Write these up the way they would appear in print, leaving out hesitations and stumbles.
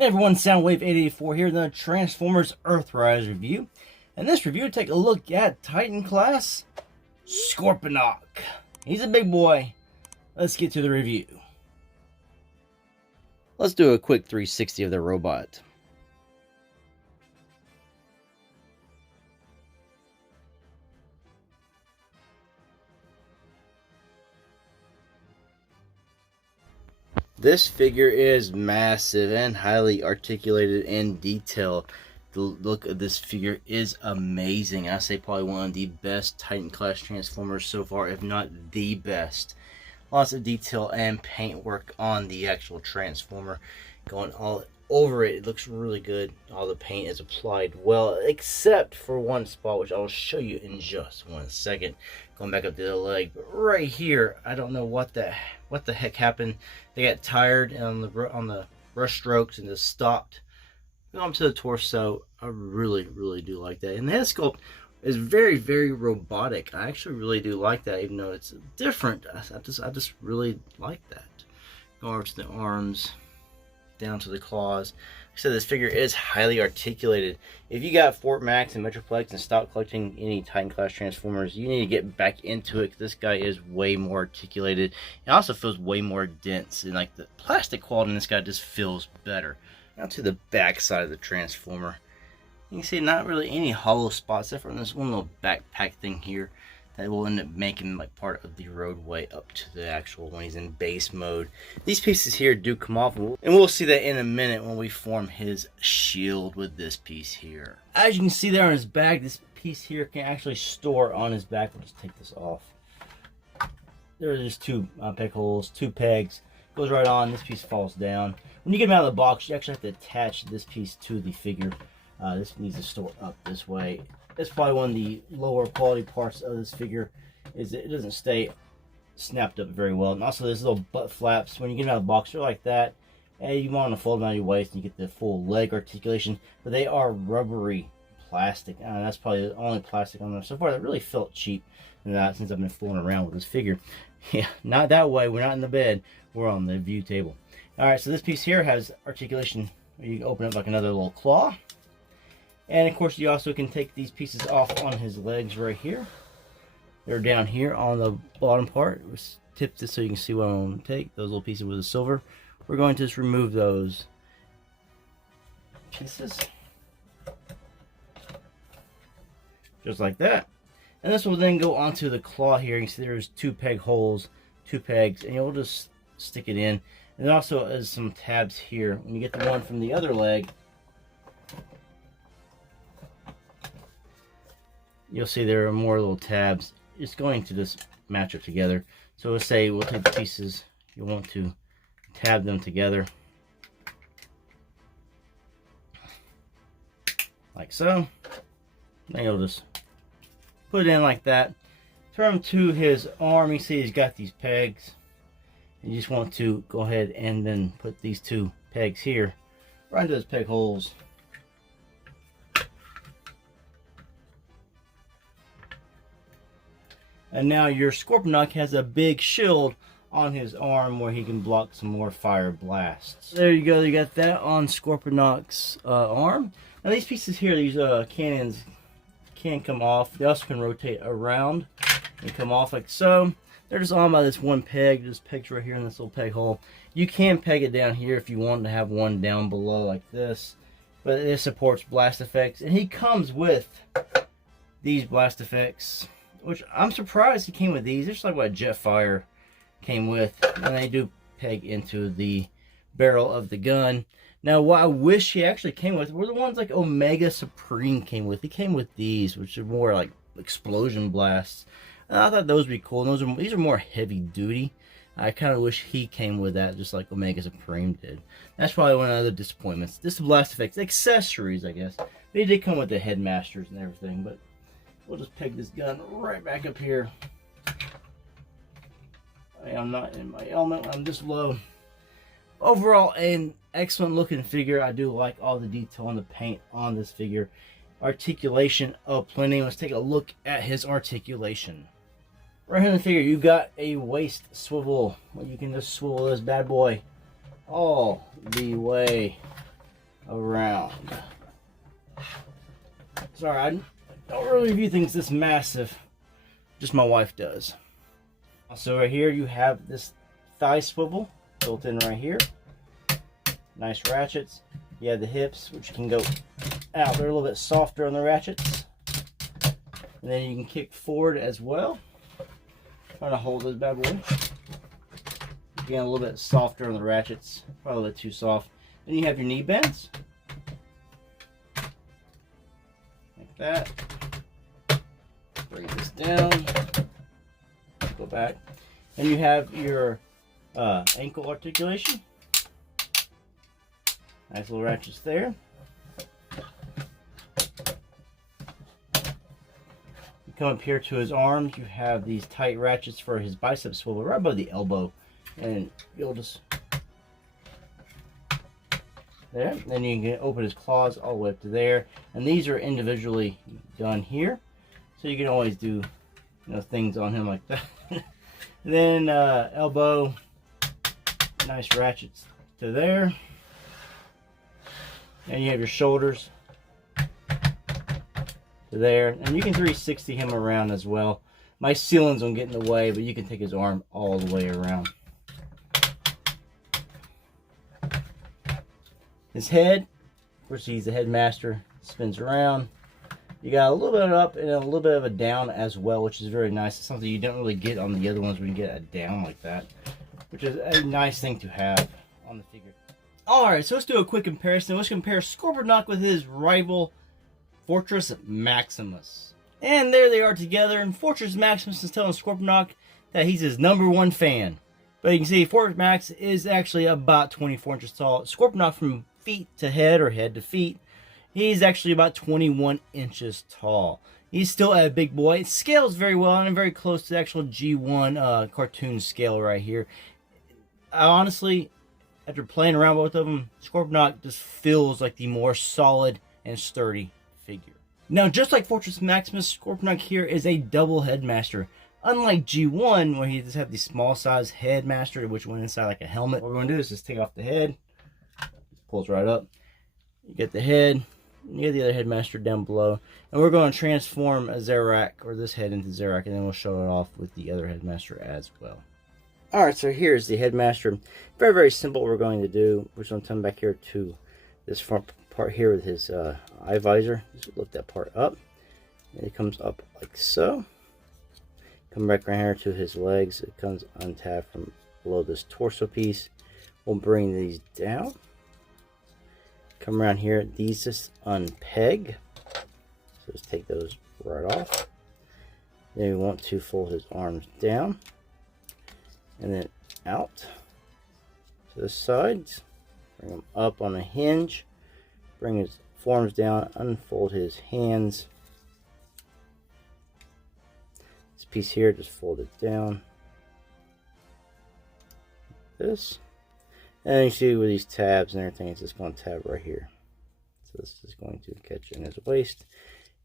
Hey everyone, Soundwave884 here in the Transformers Earthrise review. In this review, we take a look at Titan class Scorponok. He's a big boy. Let's get to the review. Let's do a quick 360 of the robot. This figure is massive and highly articulated and detailed. The look of this figure is amazing. I say probably one of the best Titan class Transformers so far, if not the best. Lots of detail and paint work on the actual Transformer. Going all over it. It looks really good. All the paint is applied well, except for one spot, which I will show you in just one second. Going back up to the leg, but right here, I don't know what the heck happened. They got tired on the brush strokes and just stopped. Going to the torso, I really do like that. And the head sculpt is very robotic. I actually really do like that, even though it's different. I just really like that. Going over to the arms, down to the claws. Like I said, this figure is highly articulated. If you got Fort Max and Metroplex and stop collecting any Titan class Transformers, you need to get back into it. This guy is way more articulated. It also feels way more dense, and like the plastic quality in this guy just feels better. Now to the back side of the Transformer. You can see not really any hollow spots except for this one little backpack thing here that will end up making like part of the roadway up to the actual when he's in base mode. These pieces here do come off, and we'll see that in a minute when we form his shield with this piece here. As you can see there on his back, this piece here can actually store on his back. We'll just take this off. There are just two peg holes, two pegs. Goes right on. This piece falls down. When you get him out of the box, you actually have to attach this piece to the figure. This needs to store up this way. That's probably one of the lower quality parts of this figure, is that it doesn't stay snapped up very well. And also there's little butt flaps. When you get them out of the box, they're like that. And you want to fold them out of your waist and you get the full leg articulation. But they are rubbery plastic. That's probably the only plastic on them so far that really felt cheap than that since I've been fooling around with this figure. Yeah, not that way. We're not in the bed. We're on the view table. Alright, so this piece here has articulation. You can open up like another little claw. And of course, you also can take these pieces off on his legs right here. They're down here on the bottom part. Tip this so you can see what I'm going to take. Those little pieces with the silver. We're going to just remove those pieces. Just like that. And this will then go onto the claw here. You can see there's two peg holes, two pegs, and you'll just stick it in. And then also there's some tabs here. When you get the one from the other leg, you'll see there are more little tabs. It's going to just match up together. So let's say we'll take the pieces. You want to tab them together. Like so. Then you'll just put it in like that. Turn him to his arm. You see he's got these pegs. You just want to go ahead and then put these two pegs here right into those peg holes. And now your Scorponok has a big shield on his arm where he can block some more fire blasts. There you go, you got that on Scorponok's arm. Now these pieces here, these cannons can come off. They also can rotate around and come off like so. They're just on by this one peg. This peg's right here in this little peg hole. You can peg it down here if you want to have one down below like this. But it supports blast effects. And he comes with these blast effects, which I'm surprised he came with these. They're just like what Jetfire came with. And they do peg into the barrel of the gun. Now, what I wish he actually came with were the ones like Omega Supreme came with. He came with these, which are more like explosion blasts. And I thought those would be cool. And these are more heavy duty. I kind of wish he came with that, just like Omega Supreme did. That's probably one of the other disappointments. This is blast effects, accessories, I guess. They did come with the headmasters and everything, but we'll just peg this gun right back up here. I am not in my element. I'm just low. Overall, an excellent looking figure. I do like all the detail on the paint on this figure. Articulation plenty. Let's take a look at his articulation. Right here in the figure, you got a waist swivel. Well, you can just swivel this bad boy all the way. around. Sorry, I don't really review things this massive. Just my wife does. So right here you have this thigh swivel built in right here. Nice ratchets. You have the hips, which can go out. They're a little bit softer on the ratchets. And then you can kick forward as well. Trying to hold this bad boy. Again, a little bit softer on the ratchets. Probably a little bit too soft. Then you have your knee bends. Like that. Bring this down. Go back. And you have your ankle articulation. Nice little ratchets there. You come up here to his arms. You have these tight ratchets for his bicep swivel right above the elbow. And you'll just... there. Then you can open his claws all the way up to there. And these are individually done here. So you can always do, you know, things on him like that. Then elbow, nice ratchets to there. And you have your shoulders to there. And you can 360 him around as well. My ceilings don't get in the way, but you can take his arm all the way around. His head, of course he's the headmaster, spins around. You got a little bit up and a little bit of a down as well, which is very nice. It's something you don't really get on the other ones when you get a down like that, which is a nice thing to have on the figure. Alright, so let's do a quick comparison. Let's compare Scorponok with his rival, Fortress Maximus. And there they are together, and Fortress Maximus is telling Scorponok that he's his #1 fan. But you can see Fortress Max is actually about 24 inches tall. Scorponok from feet to head or head to feet, he's actually about 21 inches tall. He's still a big boy. It scales very well and very close to the actual G1 cartoon scale right here. Honestly, after playing around with both of them, Scorponok just feels like the more solid and sturdy figure. Now, just like Fortress Maximus, Scorponok here is a double headmaster. Unlike G1, where he just have the small size headmaster, which went inside like a helmet. What we're going to do is just take off the head. Pulls right up. You get the head. You get the other headmaster down below. And we're going to transform a Zarak, or this head, into Zarak, and then we'll show it off with the other headmaster as well. Alright, so here's the headmaster. Very, very simple what we're going to do. We're just going to come back here to this front part here with his eye visor. Just lift that part up. And it comes up like so. Come back right here to his legs. It comes untabbed from below this torso piece. We'll bring these down. Come around here. These just unpeg. So just take those right off. Then we want to fold his arms down. And then out to the sides. Bring them up on a hinge. Bring his forearms down. Unfold his hands. This piece here, just fold it down. Like this. And you see with these tabs and everything, it's just going to tab right here. So this is going to catch in his waist.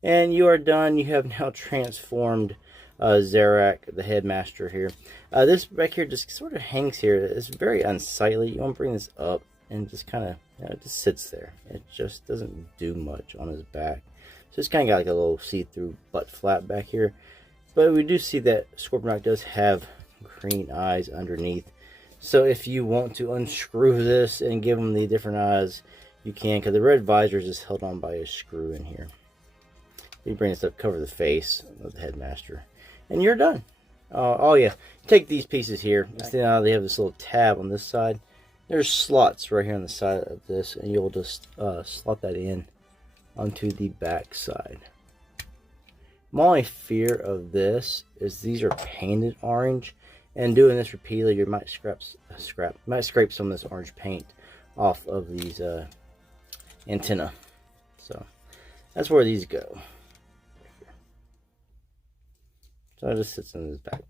And you are done. You have now transformed Zarak, the headmaster here. This back here just sort of hangs here. It's very unsightly. You want to bring this up and just kind of, you know, it just sits there. It just doesn't do much on his back. So it's kind of got like a little see-through butt flap back here. But we do see that Scorponok does have green eyes underneath. So if you want to unscrew this and give him the different eyes, you can, because the red visor is just held on by a screw in here. You bring this up, cover the face of the headmaster, and you're done. Oh yeah, take these pieces here. See now they have this little tab on this side. There's slots right here on the side of this, and you'll just slot that in onto the back side. My only fear of this is these are painted orange, and doing this repeatedly, you might scrape some of this orange paint off of these antenna. So that's where these go. So it just sits in his back.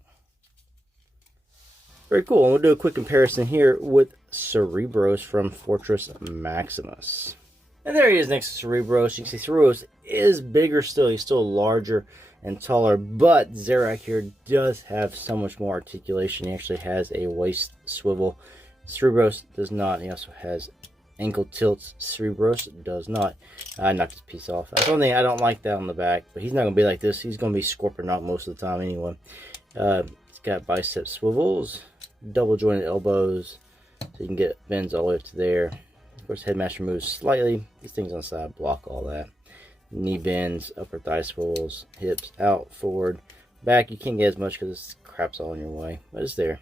Very cool. And we'll do a quick comparison here with Cerebros from Fortress Maximus. And there he is next to Cerebros. You can see Cerebros is bigger still. He's still larger and taller. But Zarak here does have so much more articulation. He actually has a waist swivel. Cerebros does not. He also has ankle tilts. Cerebros does not. I knocked this piece off. That's one thing I don't like that on the back, but he's not going to be like this. He's going to be Scorponok most of the time anyway. He's got bicep swivels, double jointed elbows, so you can get bends all the way up to there. Of course, headmaster moves slightly. These things on the side block all that. Knee bends, upper thigh swivels, hips out, forward. Back, you can't get as much because this crap's all in your way, but it's there.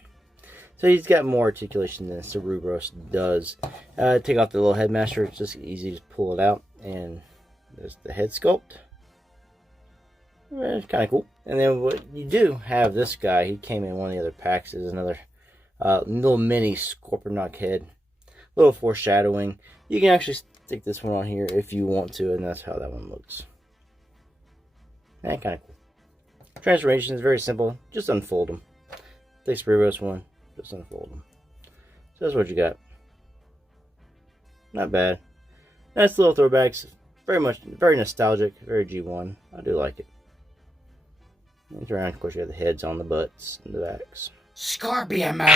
So he's got more articulation than Cerebros does. Take off the little headmaster. It's just easy to pull it out. And there's the head sculpt. It's kind of cool. And then what you do have this guy. He came in one of the other packs. Is another little mini Scorponok head. Little foreshadowing. You can actually stick this one on here if you want to. And that's how that one looks. And kind of cool. Transformation is very simple. Just unfold them. Take Cerebros one. Just unfold them. So that's what you got. Not bad. Nice little throwbacks. Very nostalgic. Very G1. I do like it. And around, of course, you have the heads on the butts and the backs. Scorpion mode.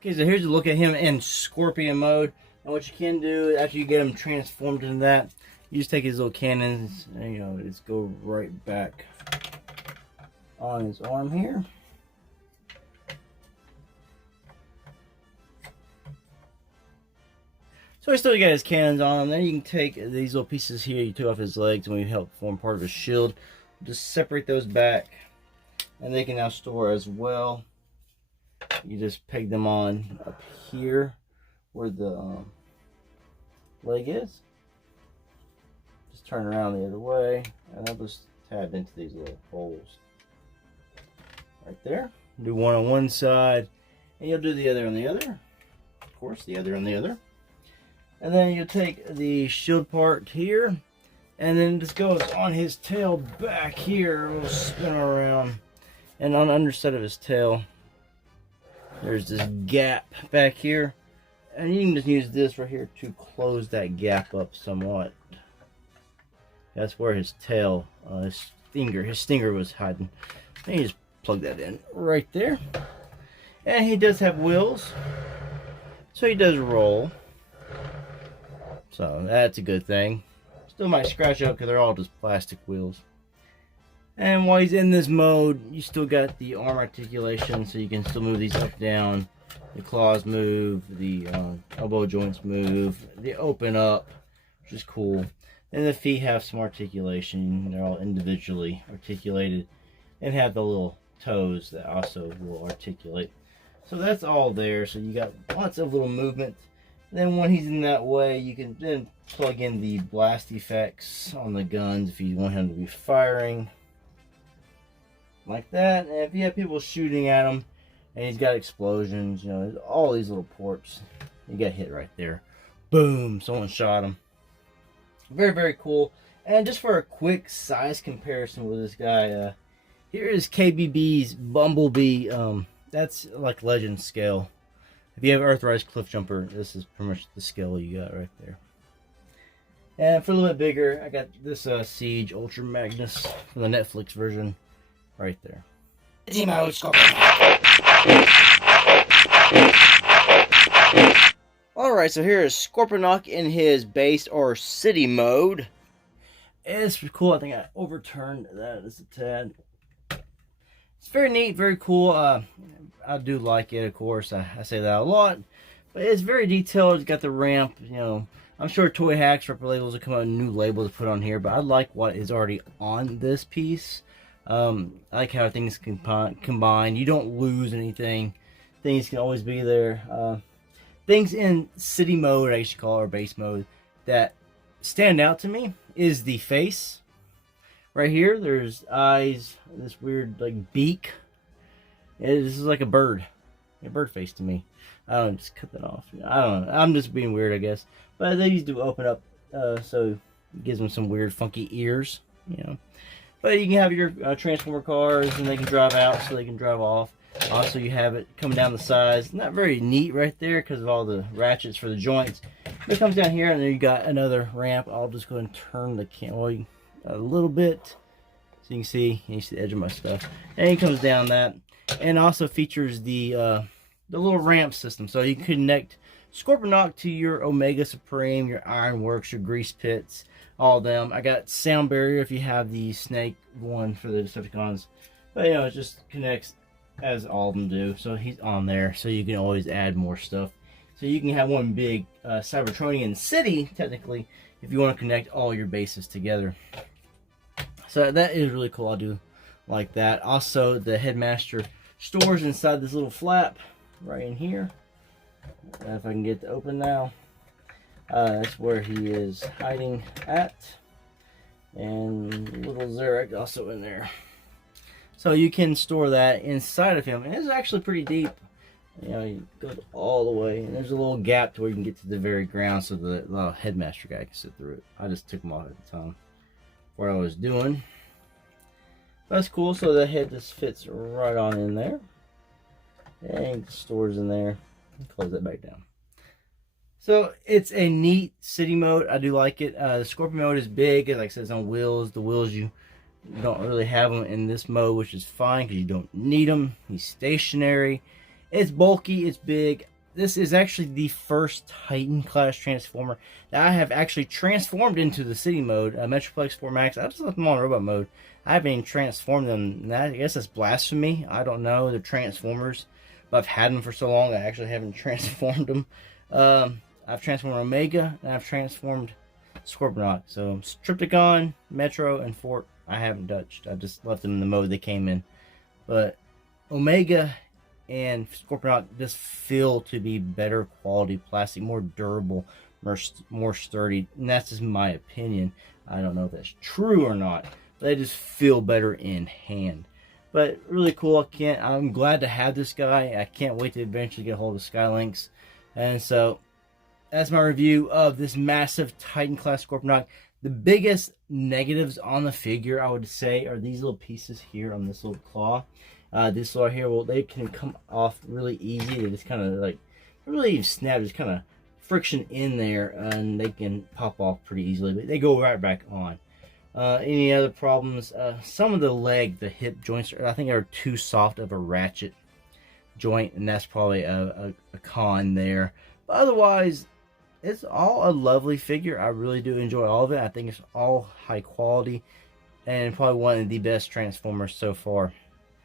Okay, so here's a look at him in Scorpion mode. And what you can do after you get him transformed into that, you just take his little cannons and, you know, just go right back on his arm here. So he still got his cannons on him. Then you can take these little pieces here you took off his legs and we help form part of his shield. Just separate those back, and they can now store as well. You just peg them on up here where the leg is. Just turn around the other way, and they'll just tab into these little holes right there. Do one on one side, and you'll do the other on the other. Of course, the other on the other. And then you'll take the shield part here, and then this goes on his tail back here. We'll spin around, and on the underside of his tail, there's this gap back here. And you can just use this right here to close that gap up somewhat. That's where his tail, his stinger was hiding. And you just plug that in right there. And he does have wheels, so he does roll. So that's a good thing. Still might scratch up because they're all just plastic wheels. And while he's in this mode, you still got the arm articulation, so you can still move these up, down. The claws move, the elbow joints move, they open up, which is cool. And the feet have some articulation. They're all individually articulated and have the little toes that also will articulate. So that's all there. So you got lots of little movement. And then when he's in that way, you can then plug in the blast effects on the guns if you want him to be firing. Like that. And if you have people shooting at him, and he's got explosions, you know, all these little ports. You got hit right there. Boom, someone shot him. Very, very cool. And just for a quick size comparison with this guy, here is KBB's Bumblebee. That's like legend scale. If you have Earthrise Cliff Jumper, this is pretty much the scale you got right there. And for a little bit bigger, I got this Siege Ultra Magnus from the Netflix version right there. Alright, so here is Scorponok in his base or city mode. It's cool. I think I overturned that just a tad. It's very neat, very cool. I do like it, of course. I say that a lot. But it's very detailed. It's got the ramp, you know. I'm sure Toy Hacks or labels will come out with new labels to put on here, but I like what is already on this piece. I like how things can combine. You don't lose anything. Things can always be there. Things in city mode, I should call it, or base mode, that stand out to me is the face. Right here, there's eyes, this weird like beak. This is like a bird face to me. I don't know, just cut that off. I don't know. I'm just being weird, I guess. But these do open up, so it gives them some weird, funky ears, you know. But you can have your Transformer cars, and they can drive out, so they can drive off. Also, you have it coming down the sides. Not very neat right there because of all the ratchets for the joints. But it comes down here, and then you got another ramp. I'll just go ahead and turn the camera a little bit so you can see the edge of my stuff. And it comes down that. and also features the little ramp system, so you can connect Scorponok to your Omega Supreme, your Ironworks, your Grease Pits, all of them. I got sound barrier if you have the snake one for the Decepticons, but you know, it just connects as all of them do. So he's on there, so you can always add more stuff. So you can have one big Cybertronian city, technically, if you want to connect all your bases together. So that is really cool. I do like that. Also, the Headmaster stores inside this little flap right in here. If I can get it to open now. That's where he is hiding at. And little Zarek also in there. So you can store that inside of him. And it's actually pretty deep. You know, you go all the way. And there's a little gap to where you can get to the very ground so the Headmaster guy can sit through it. I just took him off at the time. What I was doing. That's cool. So the head just fits right on in there. And stores in there. Close that back down. So it's a neat city mode. I do like it. The Scorpion mode is big. Like I said, it's on wheels. The wheels, you don't really have them in this mode, which is fine because you don't need them. He's stationary. It's bulky. It's big. This is actually the first Titan class Transformer that I have actually transformed into the city mode. Metroplex 4 Max. I just left them on robot mode. I haven't even transformed them. I guess that's blasphemy. I don't know. They're Transformers. But I've had them for so long, I actually haven't transformed them. I've transformed Omega, and I've transformed Scorponok. So Triptychon, Metro, and Fort, I haven't touched. I just left them in the mode they came in. But Omega and Scorponok just feel to be better quality plastic, more durable, more sturdy. And that's just my opinion. I don't know if that's true or not. But they just feel better in hand. But really cool. I'm glad to have this guy. I can't wait to eventually get a hold of Skylinks. And so that's my review of this massive Titan class Scorponok. The biggest negatives on the figure, I would say, are these little pieces here on this little claw. This right here, well, they can come off really easy. They just kind of like, really even snap, just kind of friction in there, and they can pop off pretty easily. But they go right back on. Any other problems? Some of the hip joints, I think, are too soft of a ratchet joint, and that's probably a con there. But otherwise, it's all a lovely figure. I really do enjoy all of it. I think it's all high quality, and probably one of the best Transformers so far.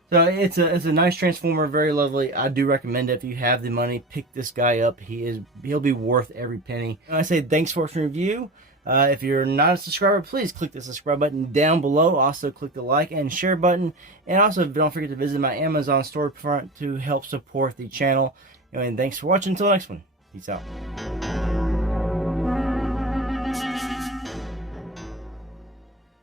So it's a nice Transformer, very lovely. I do recommend it. If you have the money, pick this guy up. He'll be worth every penny. And I say thanks for watching the review. If you're not a subscriber, please click the subscribe button down below. Also, click the like and share button. And also, don't forget to visit my Amazon storefront to help support the channel. And thanks for watching. Until next one. Peace out.